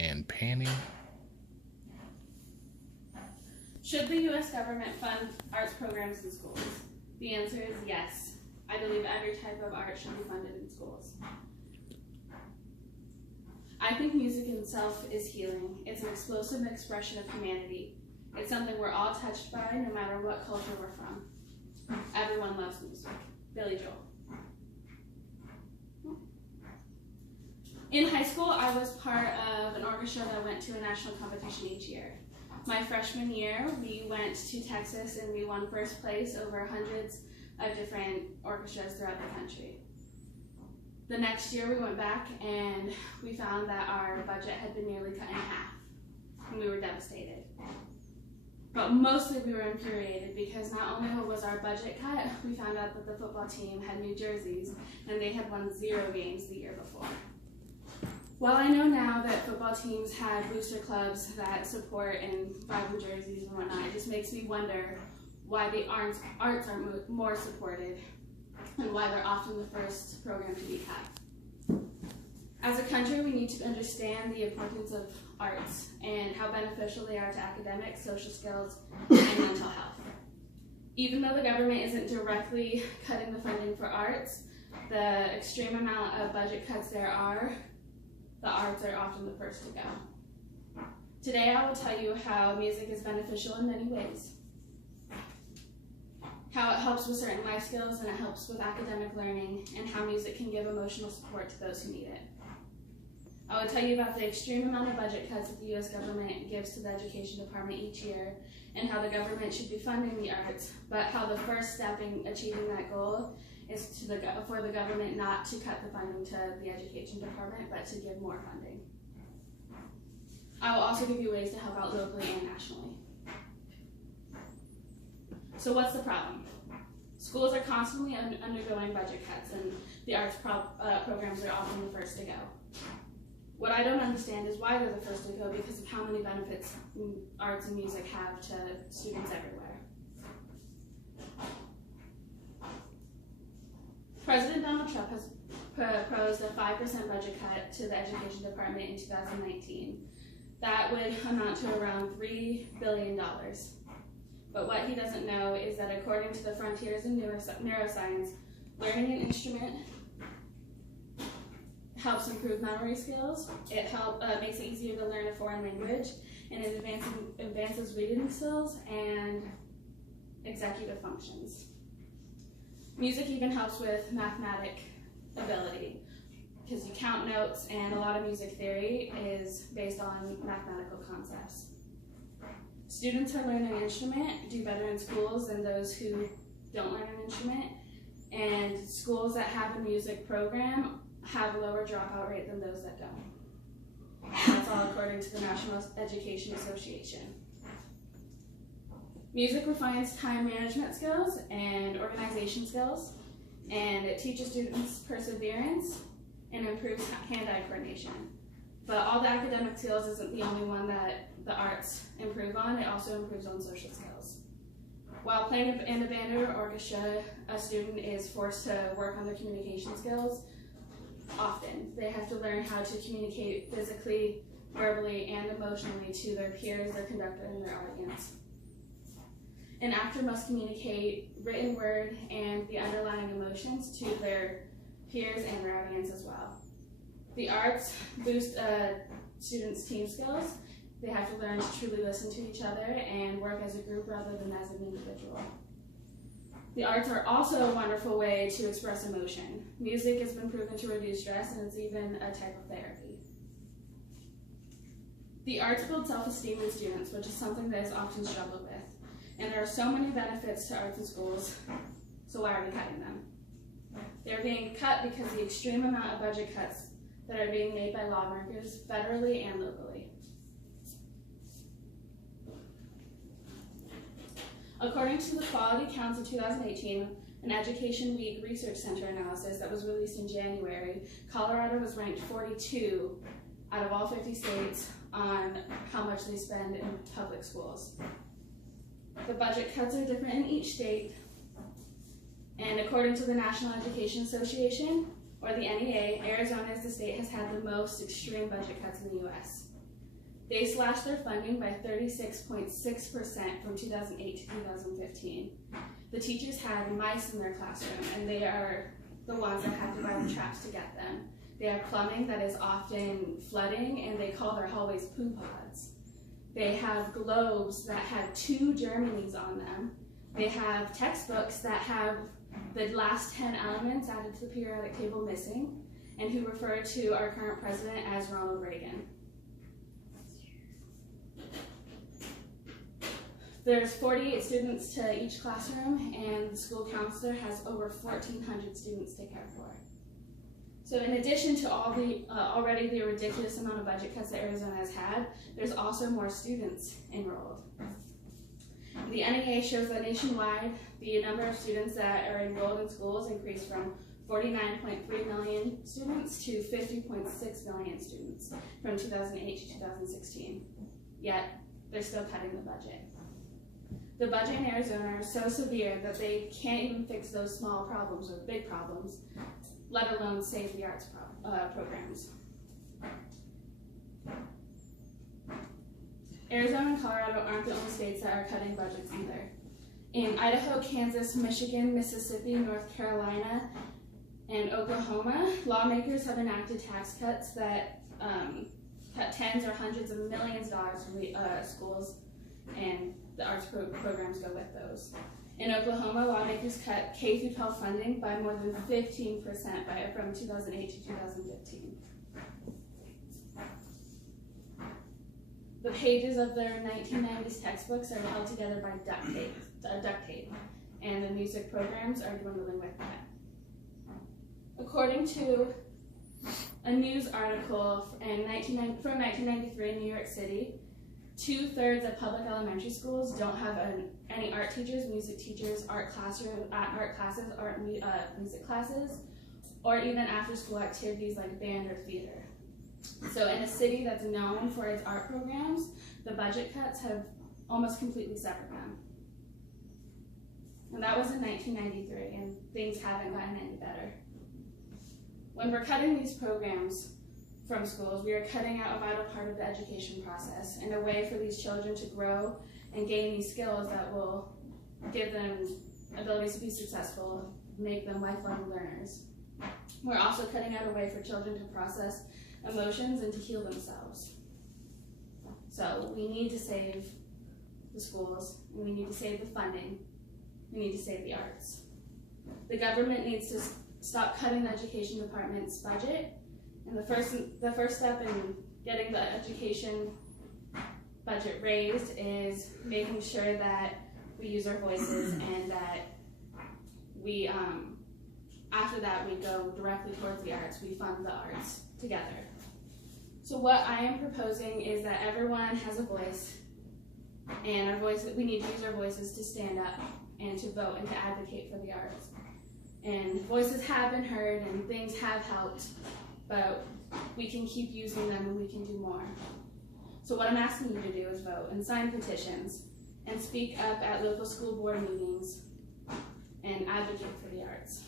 and panning. Should the U.S. government fund arts programs in schools? The answer is yes. I believe every type of art should be funded in schools. I think music in itself is healing. It's an explosive expression of humanity. It's something we're all touched by, no matter what culture we're from. Everyone loves music. Billy Joel. In high school, I was part of an orchestra that went to a national competition each year. My freshman year, we went to Texas and we won first place over hundreds of different orchestras throughout the country. The next year, we went back and we found that our budget had been nearly cut in half, and we were devastated. But mostly we were infuriated because not only was our budget cut, we found out that the football team had new jerseys and they had won 0 games the year before. Well, I know now that football teams have booster clubs that support and buy them jerseys and whatnot. It just makes me wonder why the arts aren't more supported and why they're often the first program to be cut. As a country, we need to understand the importance of arts and how beneficial they are to academics, social skills, and mental health. Even though the government isn't directly cutting the funding for arts, the extreme amount of budget cuts there are, the arts are often the first to go. Today I will tell you how music is beneficial in many ways. How it helps with certain life skills and it helps with academic learning, and how music can give emotional support to those who need it. I will tell you about the extreme amount of budget cuts that the U.S. government gives to the Education Department each year, and how the government should be funding the arts, but how the first step in achieving that goal is for the government not to cut the funding to the Education Department, but to give more funding. I will also give you ways to help out locally and nationally. So what's the problem? Schools are constantly undergoing budget cuts, and the arts programs are often the first to go. What I don't understand is why they're the first to go, because of how many benefits arts and music have to students everywhere. President Donald Trump has proposed a 5% budget cut to the Education Department in 2019. That would amount to around $3 billion. But what he doesn't know is that according to the Frontiers in Neuroscience, learning an instrument helps improve memory skills, it makes it easier to learn a foreign language, and it advances reading skills and executive functions. Music even helps with mathematic ability, because you count notes, and a lot of music theory is based on mathematical concepts. Students who learn an instrument do better in schools than those who don't learn an instrument, and schools that have a music program have a lower dropout rate than those that don't. That's all according to the National Education Association. Music refines time management skills and organization skills, and it teaches students perseverance and improves hand-eye coordination. But all the academic skills isn't the only one that the arts improve on, it also improves on social skills. While playing in a band or orchestra, a student is forced to work on their communication skills often. They have to learn how to communicate physically, verbally, and emotionally to their peers, their conductor, and their audience. An actor must communicate written word and the underlying emotions to their peers and their audience as well. The arts boost students' team skills. They have to learn to truly listen to each other and work as a group rather than as an individual. The arts are also a wonderful way to express emotion. Music has been proven to reduce stress, and it's even a type of therapy. The arts build self-esteem in students, which is something that is often struggled with. And there are so many benefits to arts in schools, so why are we cutting them? They're being cut because of the extreme amount of budget cuts that are being made by lawmakers federally and locally. According to the Quality Council 2018, an Education Week Research Center analysis that was released in January, Colorado was ranked 42 out of all 50 states on how much they spend in public schools. The budget cuts are different in each state, and according to the National Education Association, or the NEA, Arizona as the state has had the most extreme budget cuts in the U.S. They slashed their funding by 36.6% from 2008 to 2015. The teachers had mice in their classroom, and they are the ones that have to buy the traps to get them. They have plumbing that is often flooding, and they call their hallways poo pods. They have globes that have 2 Germanys on them. They have textbooks that have the last 10 elements added to the periodic table missing, and who refer to our current president as Ronald Reagan. There's 48 students to each classroom, and the school counselor has over 1,400 students to care for. So in addition to all the already the ridiculous amount of budget cuts that Arizona has had, there's also more students enrolled. The NEA shows that nationwide, the number of students that are enrolled in schools increased from 49.3 million students to 50.6 million students from 2008 to 2016. Yet, they're still cutting the budget. The budget in Arizona is so severe that they can't even fix those small problems or big problems, let alone save the arts programs. Arizona and Colorado aren't the only states that are cutting budgets either. In Idaho, Kansas, Michigan, Mississippi, North Carolina, and Oklahoma, lawmakers have enacted tax cuts that cut tens or hundreds of millions of dollars from schools, and the arts programs go with those. In Oklahoma, lawmakers cut K-12 funding by more than 15% from 2008 to 2015. The pages of their 1990s textbooks are held together by duct tape, and the music programs are dwindling with that. According to a news article from 1993 in New York City, 2/3 of public elementary schools don't have any art teachers, music teachers, art classes, music classes, or even after-school activities like band or theater. So in a city that's known for its art programs, the budget cuts have almost completely severed them. And that was in 1993, and things haven't gotten any better. When we're cutting these programs from schools, we are cutting out a vital part of the education process and a way for these children to grow and gain these skills that will give them abilities to be successful, make them lifelong learners. We're also cutting out a way for children to process emotions and to heal themselves. So we need to save the schools, and we need to save the funding, we need to save the arts. The government needs to stop cutting the education department's budget, and the first step in getting the education budget raised is making sure that we use our voices, and that we, after that, we go directly towards the arts. We fund the arts together. So what I am proposing is that everyone has a voice, and we need to use our voices to stand up and to vote and to advocate for the arts. And voices have been heard and things have helped, but we can keep using them and we can do more. So what I'm asking you to do is vote and sign petitions and speak up at local school board meetings and advocate for the arts.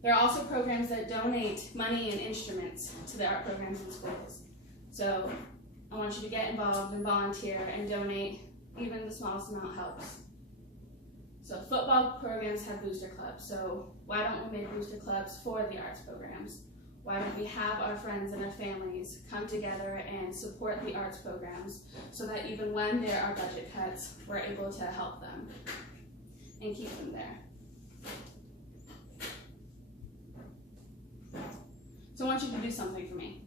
There are also programs that donate money and instruments to the art programs in schools. So I want you to get involved and volunteer and donate. Even the smallest amount helps. So football programs have booster clubs. So why don't we make booster clubs for the arts programs? Why don't we have our friends and our families come together and support the arts programs so that even when there are budget cuts, we're able to help them and keep them there. So I want you to do something for me.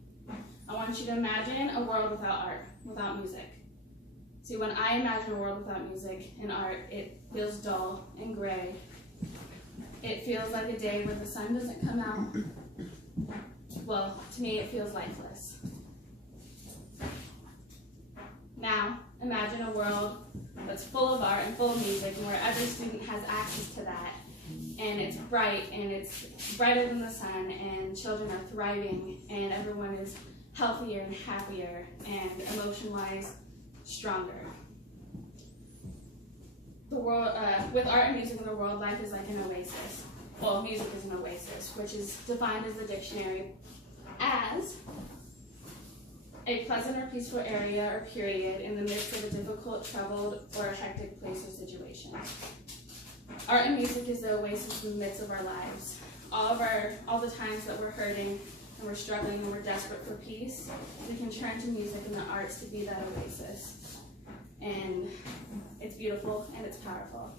I want you to imagine a world without art, without music. See, when I imagine a world without music and art, it feels dull and gray. It feels like a day where the sun doesn't come out. Well, to me, it feels lifeless. Now, imagine a world that's full of art and full of music, and where every student has access to that. And it's bright, and it's brighter than the sun, and children are thriving, and everyone is healthier and happier, and emotion-wise, stronger. The world, with art and music in the world, life is like an oasis. Well, music is an oasis, which is defined as the dictionary as a pleasant or peaceful area or period in the midst of a difficult, troubled, or a hectic place or situation. Art and music is the oasis in the midst of our lives. All the times that we're hurting and we're struggling and we're desperate for peace, we can turn to music and the arts to be that oasis. And it's beautiful and it's powerful.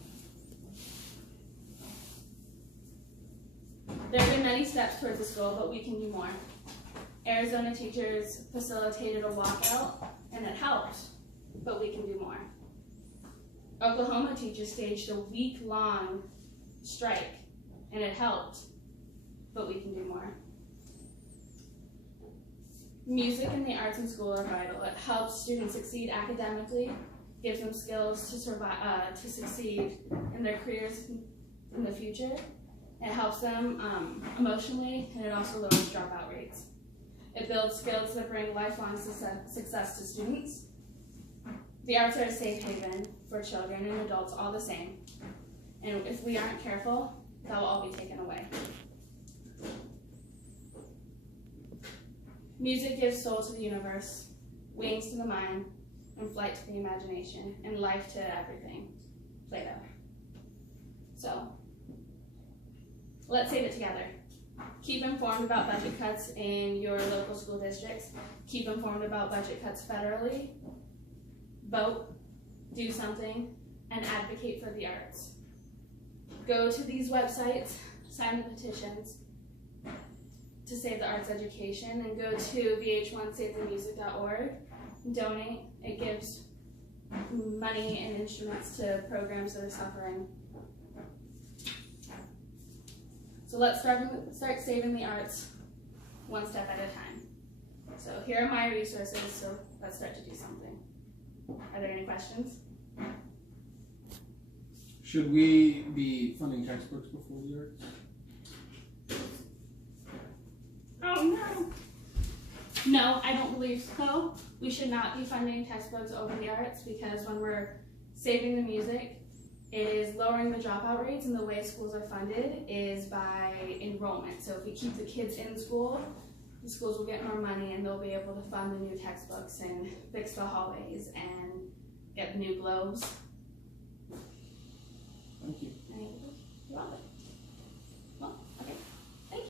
There have been many steps towards this goal, but we can do more. Arizona teachers facilitated a walkout, and it helped, but we can do more. Oklahoma teachers staged a week-long strike, and it helped, but we can do more. Music and the arts in school are vital. It helps students succeed academically, gives them skills to survive, to succeed in their careers in the future. It helps them emotionally, and it also lowers dropout rates. It builds skills that bring lifelong success to students. The arts are a safe haven for children and adults all the same. And if we aren't careful, that will all be taken away. Music gives soul to the universe, wings to the mind, and flight to the imagination, and life to everything. Plato. So, let's save it together. Keep informed about budget cuts in your local school districts. Keep informed about budget cuts federally. Vote, do something, and advocate for the arts. Go to these websites, sign the petitions to save the arts education, and go to vh1savethemusic.org. Donate. It gives money and instruments to programs that are suffering. So let's start saving the arts one step at a time. So here are my resources, so let's start to do something. Are there any questions? Should we be funding textbooks before the arts? Oh no! No, I don't believe so. We should not be funding textbooks over the arts, because when we're saving the music, it is lowering the dropout rates, and the way schools are funded is by enrollment. So if we keep the kids in school, the schools will get more money, and they'll be able to fund the new textbooks and fix the hallways and get the new globes. Thank you. You're welcome.